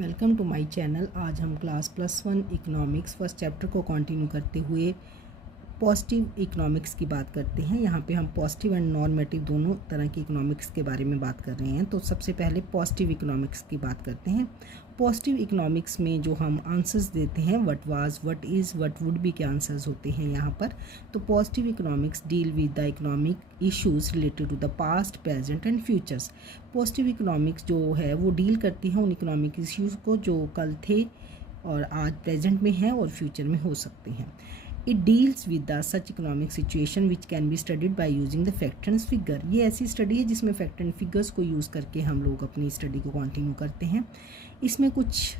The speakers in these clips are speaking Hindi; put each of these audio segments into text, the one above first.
Welcome to my channel. आज हम क्लास +1 इकोनॉमिक्स फर्स्ट चैप्टर को कंटिन्यू करते हुए पॉजिटिव इकोनॉमिक्स की बात करते हैं। यहाँ पे हम पॉजिटिव एंड नॉर्मेटिव दोनों तरह की इकोनॉमिक्स के बारे में बात कर रहे हैं। तो सबसे पहले पॉजिटिव इकोनॉमिक्स की बात करते हैं। पॉजिटिव इकोनॉमिक्स में जो हम आंसर्स देते हैं what was, what is, what would be के आंसर्स होते हैं यहाँ पर। तो positive economics deal with the economic issues related to the past, present and futures. Positive economics जो है वो डील करती है उन इकोनॉमिक इश्यूज़ को जो कल थे और आज प्रेजेंट में हैं और फ्यूचर में हो सकते हैं। It deals with the such economic situation which can be studied by using the fact and figure. ये ऐसी स्टडी है जिसमें फैक्ट एंड फिगर्स को यूज़ करके हम लोग अपनी स्टडी को कंटिन्यू करते हैं। इसमें कुछ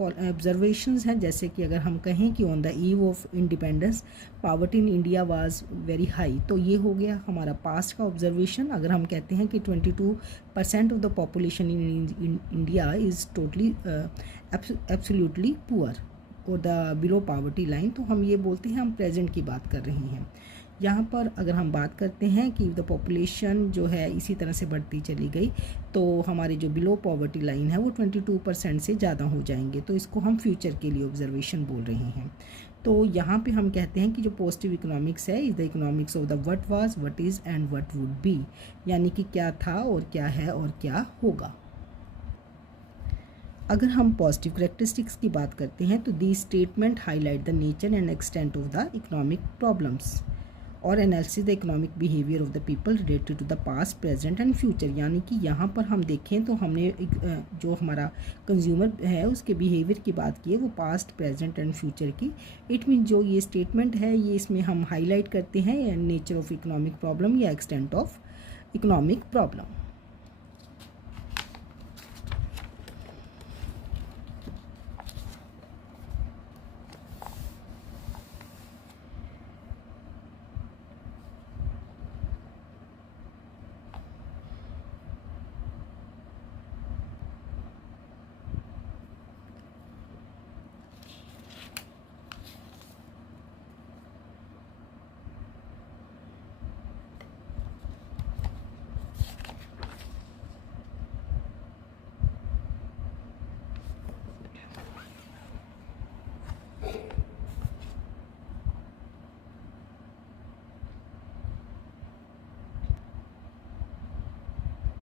ऑब्जर्वेशंस हैं, जैसे कि अगर हम कहें कि on the eve of independence poverty in India was very high, तो ये हो गया हमारा पास्ट का ऑब्जर्वेशन। अगर हम कहते हैं कि 22% of the population in India is totally absolutely poor और द बिलो पावर्टी लाइन, तो हम ये बोलते हैं हम प्रेजेंट की बात कर रहे हैं। यहाँ पर अगर हम बात करते हैं कि द पॉपुलेशन जो है इसी तरह से बढ़ती चली गई तो हमारे जो बिलो पॉवर्टी लाइन है वो 22% से ज़्यादा हो जाएंगे, तो इसको हम फ्यूचर के लिए ऑब्जर्वेशन बोल रहे हैं। तो यहाँ पे हम कहते हैं कि जो पॉजिटिव इकोनॉमिक्स है is the economics of the what was, what is and what would B, यानी कि क्या था और क्या है और क्या होगा। अगर हम पॉजिटिव करेक्टरिस्टिक्स की बात करते हैं तो the statement highlight the nature and extent of the economic problems और analysis the economic behaviour of the people related to the past, present and future. यानी कि यहाँ पर हम देखें तो हमने जो हमारा कंज्यूमर है उसके बिहेवियर की बात की है, वो पास्ट, प्रेजेंट एंड फ्यूचर की। इट मीन जो ये स्टेटमेंट है ये इसमें हम हाईलाइट करते हैं नेचर ऑफ इकोनॉमिक प्रॉब्लम या एक्सटेंट ऑफ इकोनॉमिक प्रॉब्लम।